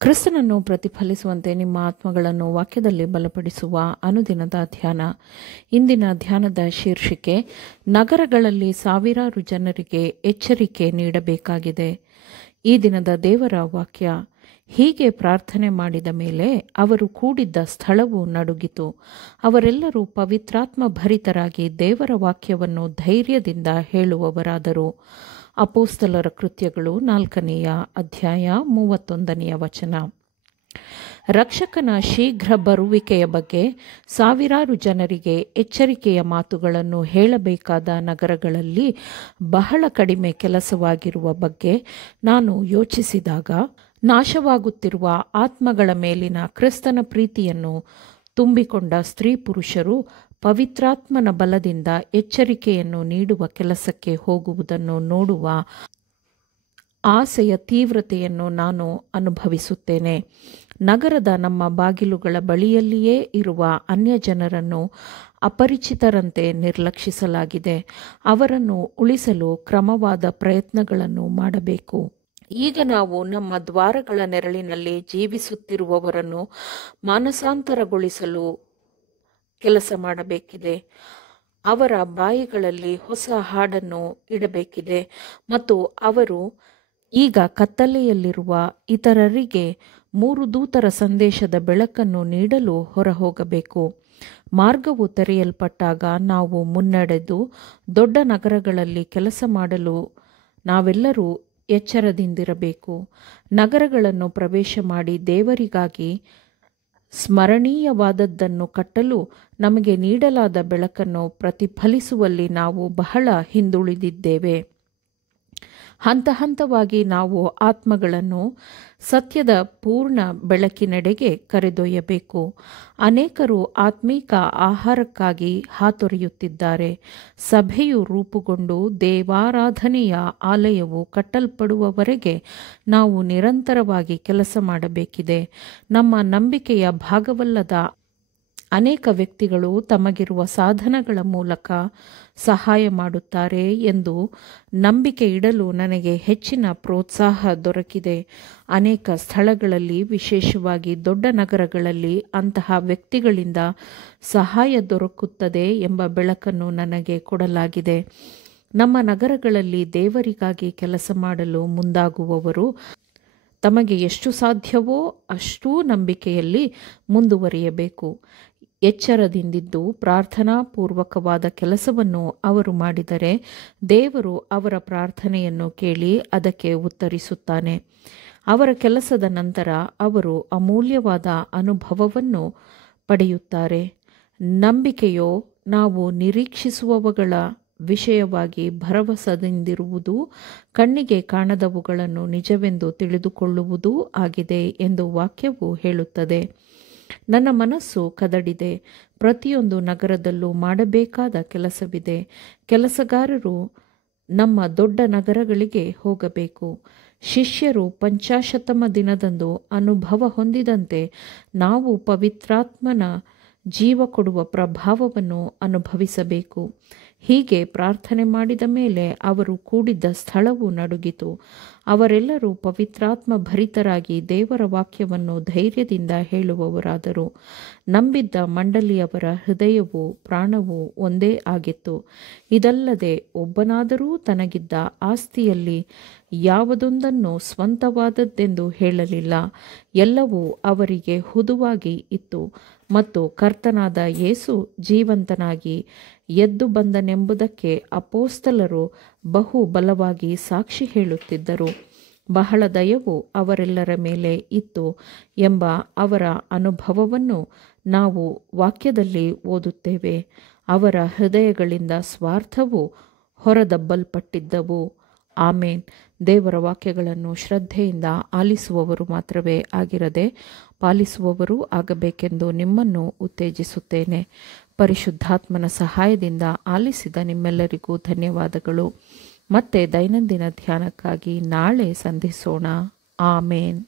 ಕ್ರಿಸ್ತನನ್ನು ಪ್ರತಿಫಲಿಸುವಂತೆ ನಿಮ್ಮ ಆತ್ಮಗಳನ್ನು ವಾಕ್ಯದಲ್ಲಿ ಬಲಪಡಿಸುವ ಅನುದಿನದ ಧ್ಯಾನ. ಇಂದಿನ ಧ್ಯಾನದ ಶೀರ್ಷಿಕೆ, ನಗರಗಳಲ್ಲಿ ಸಾವಿರಾರು ಜನರಿಗೆ ಎಚ್ಚರಿಕೆ ನೀಡಬೇಕಾಗಿದೆ. ಈ ದಿನದ ದೇವರ ವಾಕ್ಯ, ಹೀಗೆ ಪ್ರಾರ್ಥನೆ ಮಾಡಿದ ಮೇಲೆ ಅವರು ಕೂಡಿದ್ದ ಸ್ಥಳವು ನಡುಗಿತು. ಅವರೆಲ್ಲರೂ ಪವಿತ್ರಾತ್ಮ ಭರಿತರಾಗಿ ದೇವರ ವಾಕ್ಯವನ್ನು ಧೈರ್ಯದಿಂದ ಹೇಳುವವರಾದರು. ಅಪೊಸ್ತಲರ ಕೃತ್ಯಗಳು 4ನೇ ಅಧ್ಯಾಯ 31ನೇ ವಚನ. ರಕ್ಷಕನ ಶೀಘ್ರ ಬರುವಿಕೆಯ ಬಗ್ಗೆ ಸಾವಿರಾರು ಜನರಿಗೆ ಎಚ್ಚರಿಕೆಯ ಮಾತುಗಳನ್ನು ಹೇಳಬೇಕಾದ ನಗರಗಳಲ್ಲಿ ಬಹಳ ಕಡಿಮೆ ಕೆಲಸವಾಗಿರುವ ಬಗ್ಗೆ ನಾನು ಯೋಚಿಸಿದಾಗ, ನಾಶವಾಗುತ್ತಿರುವ ಆತ್ಮಗಳ ಮೇಲಿನ ಕ್ರಿಸ್ತನ ಪ್ರೀತಿಯನ್ನು ತುಂಬಿಕೊಂಡ ಸ್ತ್ರೀ ಪುರುಷರು ಪವಿತ್ರಾತ್ಮನ ಬಲದಿಂದ ಎಚ್ಚರಿಕೆಯನ್ನು ನೀಡುವ ಕೆಲಸಕ್ಕೆ ಹೋಗುವುದನ್ನು ನೋಡುವ ಆಸೆಯ ತೀವ್ರತೆಯನ್ನು ನಾನು ಅನುಭವಿಸುತ್ತೇನೆ. ನಗರದ ನಮ್ಮ ಬಾಗಿಲುಗಳ ಬಳಿಯಲ್ಲಿಯೇ ಇರುವ ಅನ್ಯ ಜನರನ್ನು ಅಪರಿಚಿತರಂತೆ ನಿರ್ಲಕ್ಷಿಸಲಾಗಿದೆ. ಅವರನ್ನು ಉಳಿಸಲು ಕ್ರಮವಾದ ಪ್ರಯತ್ನಗಳನ್ನು ಮಾಡಬೇಕು. ಈಗ ನಾವು ನಮ್ಮ ದ್ವಾರಗಳ ನೆರಳಿನಲ್ಲಿ ಜೀವಿಸುತ್ತಿರುವವರನ್ನು ಮಾನಸಾಂತರಗೊಳಿಸಲು ಕೆಲಸ ಮಾಡಬೇಕಿದೆ. ಅವರ ಬಾಯಿಗಳಲ್ಲಿ ಹೊಸ ಹಾಡನ್ನು ಇಡಬೇಕಿದೆ ಮತ್ತು ಅವರು ಈಗ ಕತ್ತಲೆಯಲ್ಲಿರುವ ಇತರರಿಗೆ 3 ದೂತರ ಸಂದೇಶದ ಬೆಳಕನ್ನು ನೀಡಲು ಹೊರಹೋಗಬೇಕು. ಮಾರ್ಗವು ತೆರೆಯಲ್ಪಟ್ಟಾಗ ನಾವು ಮುನ್ನಡೆದು ದೊಡ್ಡ ನಗರಗಳಲ್ಲಿ ಕೆಲಸ ಮಾಡಲು ನಾವೆಲ್ಲರೂ ಎಚ್ಚರದಿಂದಿರಬೇಕು. ನಗರಗಳನ್ನು ಪ್ರವೇಶ ಮಾಡಿ ದೇವರಿಗಾಗಿ ಸ್ಮರಣೀಯವಾದದ್ದನ್ನು ಕಟ್ಟಲು ನಮಗೆ ನೀಡಲಾದ ಬೆಳಕನ್ನು ಪ್ರತಿಫಲಿಸುವಲ್ಲಿ ನಾವು ಬಹಳ ಹಿಂದುಳಿದಿದ್ದೇವೆ. ಹಂತ ಹಂತವಾಗಿ ನಾವು ಆತ್ಮಗಳನ್ನು ಸತ್ಯದ ಪೂರ್ಣ ಬೆಳಕಿನೆಡೆಗೆ ಕರೆದೊಯ್ಯಬೇಕು. ಅನೇಕರು ಆತ್ಮೀಕ ಆಹಾರಕ್ಕಾಗಿ ಹಾತೊರೆಯುತ್ತಿದ್ದಾರೆ. ಸಭೆಯು ರೂಪುಗೊಂಡು ದೇವಾರಾಧನೆಯ ಆಲಯವು ಕಟ್ಟಲ್ಪಡುವವರೆಗೆ ನಾವು ನಿರಂತರವಾಗಿ ಕೆಲಸ ಮಾಡಬೇಕಿದೆ. ನಮ್ಮ ನಂಬಿಕೆಯ ಭಾಗವಲ್ಲದ ಅನೇಕ ವ್ಯಕ್ತಿಗಳು ತಮಗಿರುವ ಸಾಧನಗಳ ಮೂಲಕ ಸಹಾಯ ಮಾಡುತ್ತಾರೆ ಎಂದು ನಂಬಿಕೆ ಇಡಲು ನನಗೆ ಹೆಚ್ಚಿನ ಪ್ರೋತ್ಸಾಹ ದೊರಕಿದೆ. ಅನೇಕ ಸ್ಥಳಗಳಲ್ಲಿ, ವಿಶೇಷವಾಗಿ ದೊಡ್ಡ ನಗರಗಳಲ್ಲಿ ಅಂತಹ ವ್ಯಕ್ತಿಗಳಿಂದ ಸಹಾಯ ದೊರಕುತ್ತದೆ ಎಂಬ ಬೆಳಕನ್ನು ನನಗೆ ಕೊಡಲಾಗಿದೆ. ನಮ್ಮ ನಗರಗಳಲ್ಲಿ ದೇವರಿಗಾಗಿ ಕೆಲಸ ಮಾಡಲು ಮುಂದಾಗುವವರು ತಮಗೆ ಎಷ್ಟು ಸಾಧ್ಯವೋ ಅಷ್ಟೂ ನಂಬಿಕೆಯಲ್ಲಿ ಮುಂದುವರಿಯಬೇಕು. ಎಚ್ಚರದಿಂದಿದ್ದು ಪ್ರಾರ್ಥನಾ ಪೂರ್ವಕವಾದ ಕೆಲಸವನ್ನು ಅವರು ಮಾಡಿದರೆ ದೇವರು ಅವರ ಪ್ರಾರ್ಥನೆಯನ್ನು ಕೇಳಿ ಅದಕ್ಕೆ ಉತ್ತರಿಸುತ್ತಾನೆ. ಅವರ ಕೆಲಸದ ನಂತರ ಅವರು ಅಮೂಲ್ಯವಾದ ಅನುಭವವನ್ನು ಪಡೆಯುತ್ತಾರೆ. ನಂಬಿಕೆಯೋ ನಾವು ನಿರೀಕ್ಷಿಸುವವುಗಳ ವಿಷಯವಾಗಿ ಭರವಸೆಯಿಂದಿರುವುದು, ಕಣ್ಣಿಗೆ ಕಾಣದವುಗಳನ್ನು ನಿಜವೆಂದು ತಿಳಿದುಕೊಳ್ಳುವುದೂ ಆಗಿದೆ ಎಂದು ವಾಕ್ಯವು ಹೇಳುತ್ತದೆ. ನನ್ನ ಮನಸ್ಸು ಕದಡಿದೆ. ಪ್ರತಿಯೊಂದು ನಗರದಲ್ಲೂ ಮಾಡಬೇಕಾದ ಕೆಲಸವಿದೆ. ಕೆಲಸಗಾರರು ನಮ್ಮ ದೊಡ್ಡ ನಗರಗಳಿಗೆ ಹೋಗಬೇಕು. ಶಿಷ್ಯರು ಪಂಚಾಶತ್ತಮ ದಿನದಂದು ಅನುಭವ ಹೊಂದಿದಂತೆ ನಾವು ಪವಿತ್ರಾತ್ಮನ ಜೀವ ಕೊಡುವ ಪ್ರಭಾವವನ್ನು ಅನುಭವಿಸಬೇಕು. ಹೀಗೆ ಪ್ರಾರ್ಥನೆ ಮಾಡಿದ ಮೇಲೆ ಅವರು ಕೂಡಿದ್ದ ಸ್ಥಳವು ನಡುಗಿತು. ಅವರೆಲ್ಲರೂ ಪವಿತ್ರಾತ್ಮ ಭರಿತರಾಗಿ ದೇವರ ವಾಕ್ಯವನ್ನು ಧೈರ್ಯದಿಂದ ಹೇಳುವವರಾದರು. ನಂಬಿದ್ದ ಮಂಡಳಿಯವರ ಹೃದಯವೂ ಪ್ರಾಣವೂ ಒಂದೇ ಆಗಿತ್ತು. ಇದಲ್ಲದೆ ಒಬ್ಬನಾದರೂ ತನಗಿದ್ದ ಆಸ್ತಿಯಲ್ಲಿ ಯಾವುದೊಂದನ್ನು ಸ್ವಂತವಾದದ್ದೆಂದು ಹೇಳಲಿಲ್ಲ. ಎಲ್ಲವೂ ಅವರಿಗೆ ಹುದುವಾಗಿ ಇತ್ತು ಮತ್ತು ಕರ್ತನಾದ ಯೇಸು ಜೀವಂತನಾಗಿ ಎದ್ದು ಬಂದನೆಂಬುದಕ್ಕೆ ಅಪೊಸ್ತಲರು ಬಹು ಬಲವಾಗಿ ಸಾಕ್ಷಿ ಹೇಳುತ್ತಿದ್ದರು. ಬಹಳ ದಯವು ಅವರೆಲ್ಲರ ಮೇಲೆ ಇತ್ತು ಎಂಬ ಅವರ ಅನುಭವವನ್ನು ನಾವು ವಾಕ್ಯದಲ್ಲಿ ಓದುತ್ತೇವೆ. ಅವರ ಹೃದಯಗಳಿಂದ ಸ್ವಾರ್ಥವು ಹೊರದಬ್ಬಲ್ಪಟ್ಟಿದ್ದವು. ಆಮೇನ್. ದೇವರ ವಾಕ್ಯಗಳನ್ನು ಶ್ರದ್ಧೆಯಿಂದ ಆಲಿಸುವವರು ಮಾತ್ರವೇ ಆಗಿರದೆ ಪಾಲಿಸುವವರೂ ಆಗಬೇಕೆಂದು ನಿಮ್ಮನ್ನು ಉತ್ತೇಜಿಸುತ್ತೇನೆ. ಪರಿಶುದ್ಧಾತ್ಮನ ಸಹಾಯದಿಂದ ಆಲಿಸಿದ ನಿಮ್ಮೆಲ್ಲರಿಗೂ ಧನ್ಯವಾದಗಳು. ಮತ್ತೆ ದೈನಂದಿನ ಧ್ಯಾನಕ್ಕಾಗಿ ನಾಳೆ ಸಂಧಿಸೋಣ. ಆಮೇನ್.